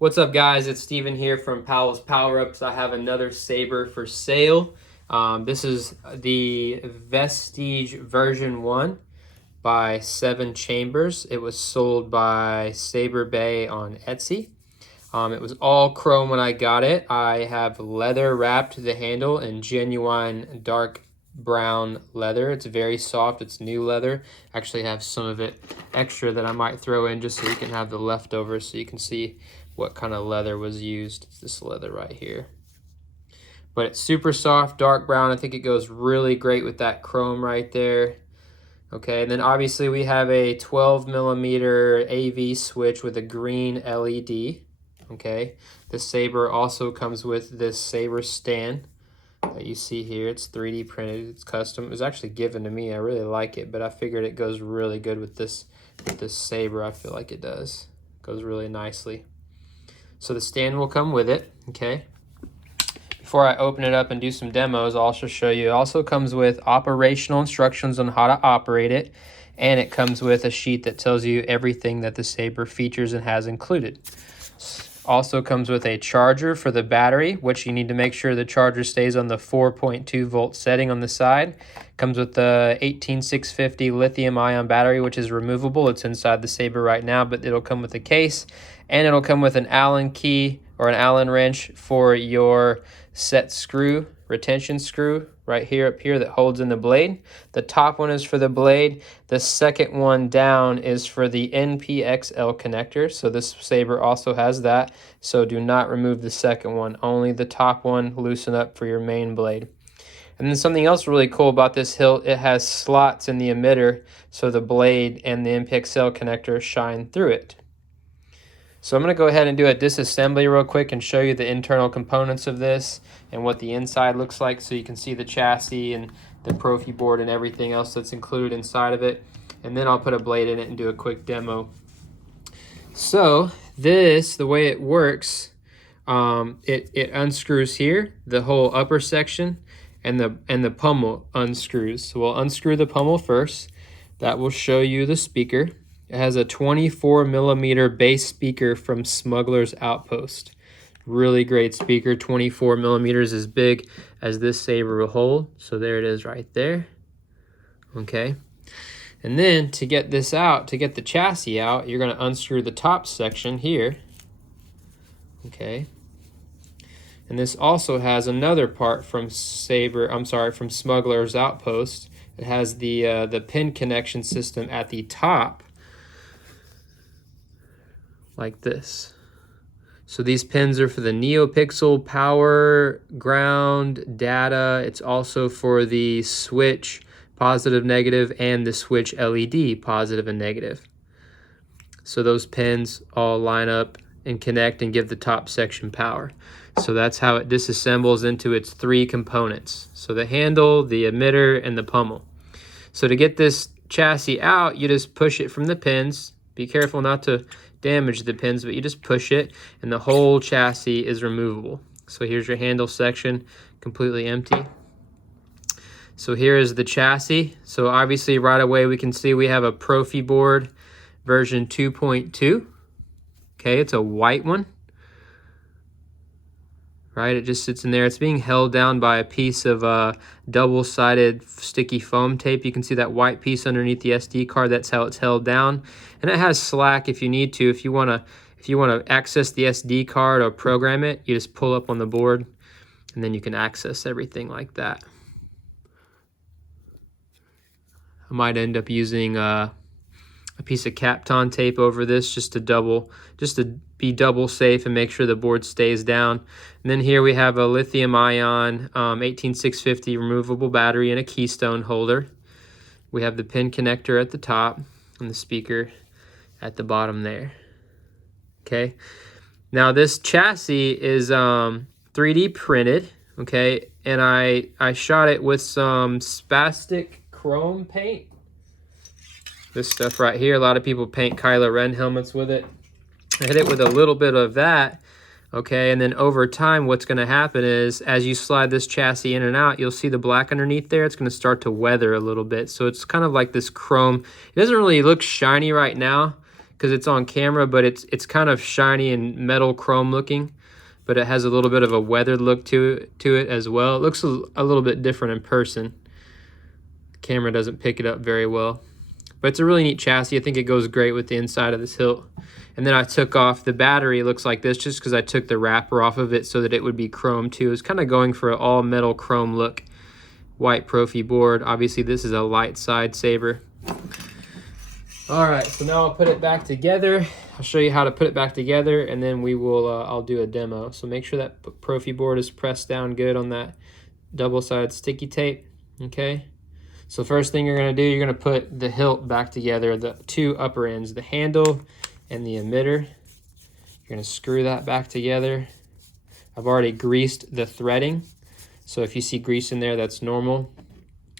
What's up, guys? It's Steven here from Powell's Power Ups. I have another Saber for sale. This is the Vestige version 1 by 7 Chambers. It was sold by Saber Bay on Etsy. It was all chrome when I got it. I have leather wrapped the handle in genuine dark brown leather. It's very soft. It's new leather. Actually have some of it extra that I might throw in just so you can have the leftovers so you can see what kind of leather was used. It's this leather right here. But it's super soft, dark brown. I think it goes really great with that chrome right there. Okay, and then obviously we have a 12mm AV switch with a green LED. Okay, the Saber also comes with this Saber Stand that you see here. It's 3D printed, it's custom. It was actually given to me. I really like it, but I figured it goes really good with this Saber. I feel like it does. It goes really nicely. So the stand will come with it, okay? Before I open it up and do some demos, I'll also show you. It also comes with operational instructions on how to operate it, and it comes with a sheet that tells you everything that the Saber features and has included. Also comes with a charger for the battery, which you need to make sure the charger stays on the 4.2 volt setting on the side. Comes with the 18650 lithium ion battery, which is removable. It's inside the Saber right now, but it'll come with a case, and it'll come with an Allen key or an Allen wrench for your set screw, retention screw right here up here that holds in the blade. The top one is for the blade. The second one down is for the NPXL connector. So this Saber also has that. So do not remove the second one, only the top one loosen up for your main blade. And then something else really cool about this hilt, it has slots in the emitter so the blade and the NPXL connector shine through it. So I'm going to go ahead and do a disassembly real quick and show you the internal components of this and what the inside looks like so you can see the chassis and the Proffieboard and everything else that's included inside of it. And then I'll put a blade in it and do a quick demo. So this, the way it works, it unscrews here, the whole upper section, and the pommel unscrews. So we'll unscrew the pommel first. That will show you the speaker. It has a 24mm bass speaker from Smugglers Outpost. Really great speaker. 24mm is as big as this Saber will hold. So there it is right there. Okay. And then to get this out, to get the chassis out, you're going to unscrew the top section here. Okay. And this also has another part from from Smugglers Outpost. It has the pin connection system at the top, like this. So these pins are for the Neopixel power, ground, data. It's also for the switch, positive, negative, and the switch LED, positive and negative. So those pins all line up and connect and give the top section power. So that's how it disassembles into its 3 components. So the handle, the emitter, and the pommel. So to get this chassis out, you just push it from the pins. Be careful not to damage the pins, but you just push it and the whole chassis is removable. So here's your handle section, completely empty. So here is the chassis. So obviously right away we can see we have a Proffieboard version 2.2. Okay, it's a white one. Right, it just sits in there. It's being held down by a piece of double-sided sticky foam tape. You can see that white piece underneath the SD card. That's how it's held down, and it has slack if you need to. If you want to access the SD card or program it, you just pull up on the board, and then you can access everything like that. I might end up using a piece of Kapton tape over this just to be double safe and make sure the board stays down. And then here we have a lithium ion 18650 removable battery and a keystone holder. We have the pin connector at the top and the speaker at the bottom there. Okay. Now this chassis is 3D printed, okay, and I shot it with some spastic chrome paint. This stuff right here, a lot of people paint Kylo Ren helmets with it. I hit it with a little bit of that, okay, and then over time what's going to happen is as you slide this chassis in and out, you'll see the black underneath there. It's going to start to weather a little bit, so it's kind of like this chrome. It doesn't really look shiny right now because it's on camera, but it's kind of shiny and metal chrome looking, but it has a little bit of a weathered look to it as well. It looks a little bit different in person. The camera doesn't pick it up very well, but it's a really neat chassis. I think it goes great with the inside of this hilt. And then I took off the battery. It looks like this just because I took the wrapper off of it so that it would be chrome too. It's kind of going for an all metal chrome look. White Profi board. Obviously this is a light side saber. All right, so now I'll put it back together. I'll show you how to put it back together, and then we will I'll do a demo. So make sure that Profi board is pressed down good on that double-sided sticky tape. Okay, so first thing you're going to do, you're going to put the hilt back together, the two upper ends, the handle and the emitter. You're going to screw that back together. I've already greased the threading, so if you see grease in there, that's normal.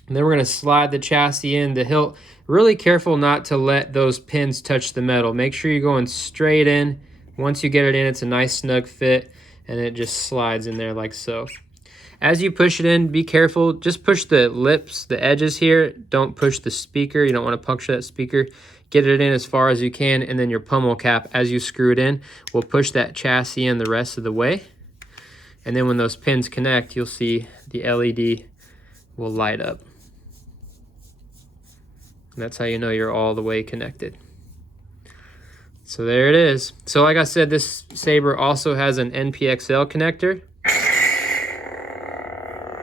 And then we're going to slide the chassis in, the hilt. Really careful not to let those pins touch the metal. Make sure you're going straight in. Once you get it in, it's a nice snug fit, and it just slides in there like so. As you push it in, be careful. Just push the lips, the edges here. Don't push the speaker. You don't want to puncture that speaker. Get it in as far as you can, and then your pummel cap, as you screw it in, will push that chassis in the rest of the way. And then when those pins connect, you'll see the LED will light up. And that's how you know you're all the way connected. So there it is. So like I said, this saber also has an NPXL connector.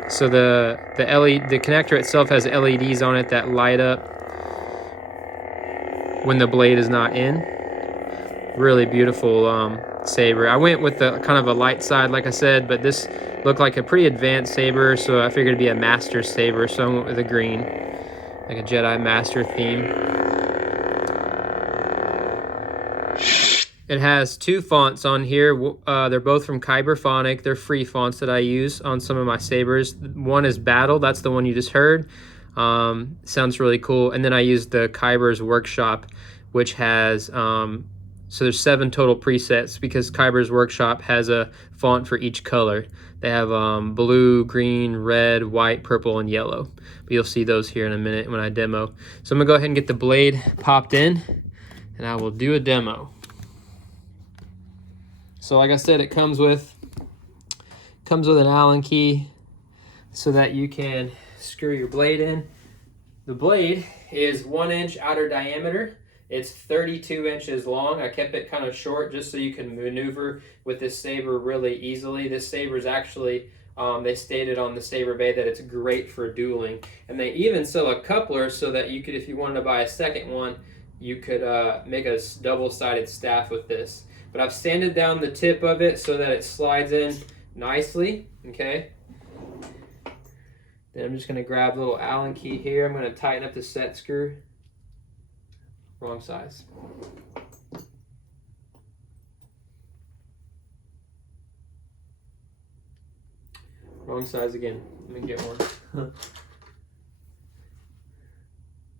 So the connector itself has LEDs on it that light up when the blade is not in. Really beautiful saber. I went with the kind of a light side, like I said, but this looked like a pretty advanced saber, so I figured it'd be a master saber, so I went with a green, like a Jedi Master theme. It has two fonts on here. They're both from Kyber Phonic. They're free fonts that I use on some of my sabers. One is Battle. That's the one you just heard. Sounds really cool. And then I use the Kyber's Workshop, which has, so there's 7 total presets because Kyber's Workshop has a font for each color. They have blue, green, red, white, purple, and yellow. But you'll see those here in a minute when I demo. So I'm gonna go ahead and get the blade popped in, and I will do a demo. So like I said, it comes with an Allen key so that you can screw your blade in. The blade is 1 inch outer diameter. It's 32 inches long. I kept it kind of short just so you can maneuver with this saber really easily. This saber is actually, they stated on the Saber Bay that it's great for dueling. And they even sell a coupler so that you could, if you wanted to buy a second one, you could make a double-sided staff with this. But I've sanded down the tip of it so that it slides in nicely, okay? Then I'm just gonna grab a little Allen key here. I'm gonna tighten up the set screw. Wrong size. Wrong size again. Let me get one.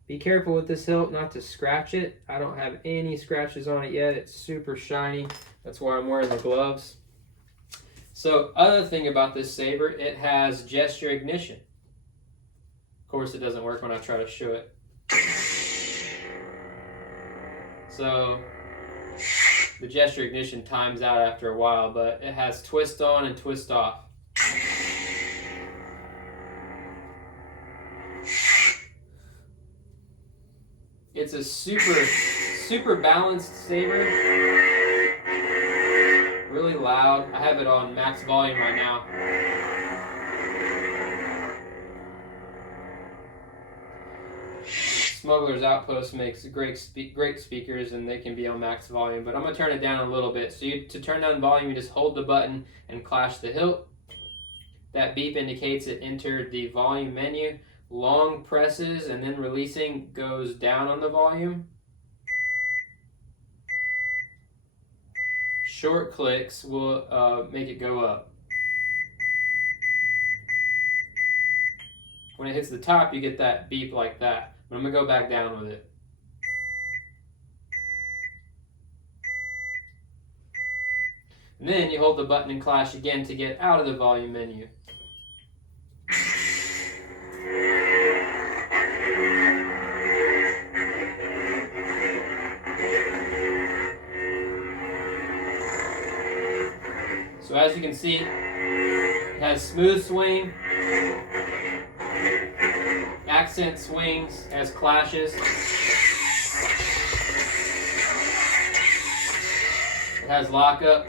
Be careful with this hilt not to scratch it. I don't have any scratches on it yet. It's super shiny. That's why I'm wearing the gloves. So, other thing about this saber, it has gesture ignition. Of course, it doesn't work when I try to show it. So, the gesture ignition times out after a while, but it has twist on and twist off. It's a super balanced saber. Really loud. I have it on max volume right now. Smugglers Outpost makes great speakers, and they can be on max volume, but I'm going to turn it down a little bit. So to turn down volume, you just hold the button and clash the hilt. That beep indicates it entered the volume menu. Long presses and then releasing goes down on the volume. Short clicks will make it go up. When it hits the top, you get that beep like that. But I'm going to go back down with it. And then you hold the button and clash again to get out of the volume menu. So as you can see, it has smooth swing, accent swings, has clashes. It has lockup.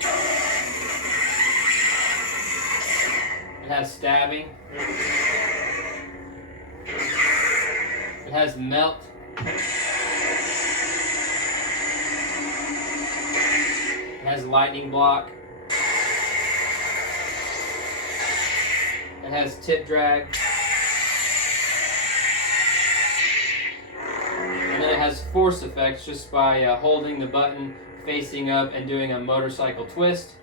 It has stabbing. It has melt. It has lightning block. It has tip drag. And then it has force effects just by holding the button facing up and doing a motorcycle twist.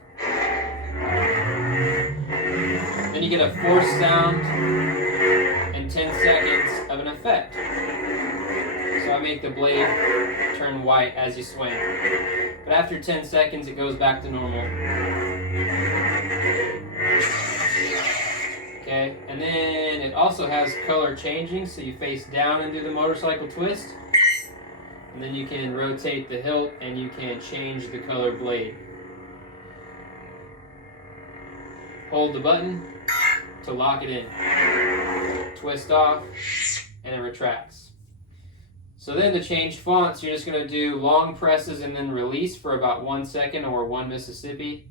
Then you get a force sound and 10 seconds of an effect. So I make the blade turn white as you swing. But after 10 seconds, it goes back to normal. Okay, and then it also has color changing, so you face down and do the motorcycle twist. And then you can rotate the hilt and you can change the color blade. Hold the button to lock it in. Twist off and it retracts. So then to change fonts, you're just going to do long presses and then release for about 1 second or 1 Mississippi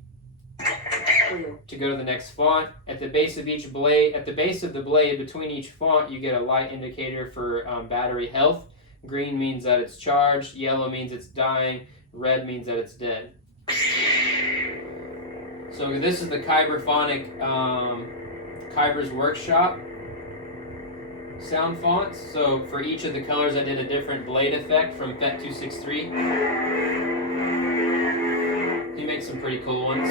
to go to the next font. At the base of each blade, at the base of the blade between each font, you get a light indicator for battery health. Green means that it's charged, yellow means it's dying, red means that it's dead. So this is the Kyberphonic Kyber's Workshop sound fonts. So for each of the colors I did a different blade effect from VET263. He makes some pretty cool ones.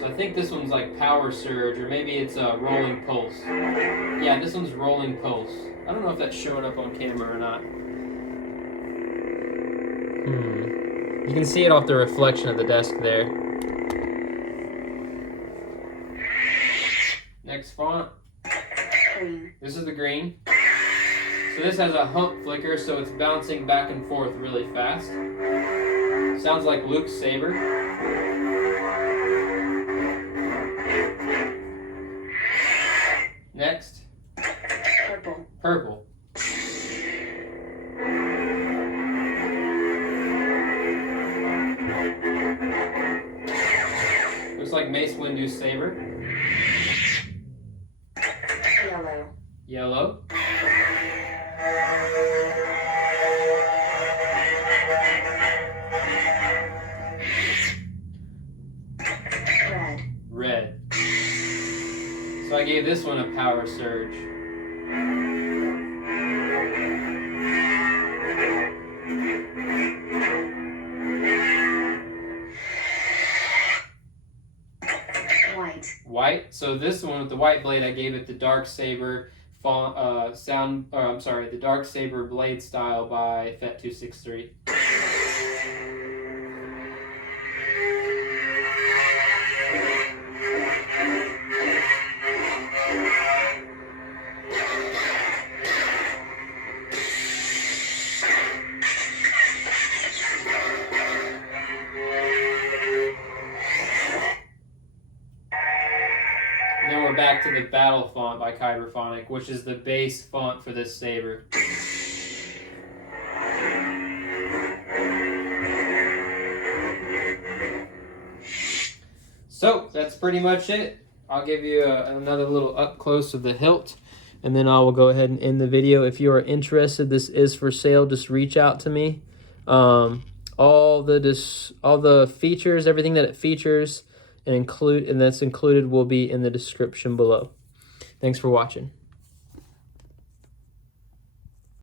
So I think this one's like Power Surge, or maybe it's a Rolling Pulse. Yeah, this one's Rolling Pulse. I don't know if that's showing up on camera or not. You can see it off the reflection of the desk there. Next font. This is the green. So this has a hump flicker, so it's bouncing back and forth really fast. Sounds like Luke's saber. Next. Purple. Purple. Looks like Mace Windu's saber. Yellow. Yellow. Red. Red. So I gave this one a Power Surge. White. White. So this one with the white blade, I gave it the Dark Saber the Dark Saber blade style by VET263. And then we're back to the Battle font by Kyber Phonic, which is the base font for this saber. So that's pretty much it. I'll give you another little up close of the hilt, and then I will go ahead and end the video. If you are interested, this is for sale. Just reach out to me. All the features, everything that it features and that's included will be in the description below. Thanks for watching.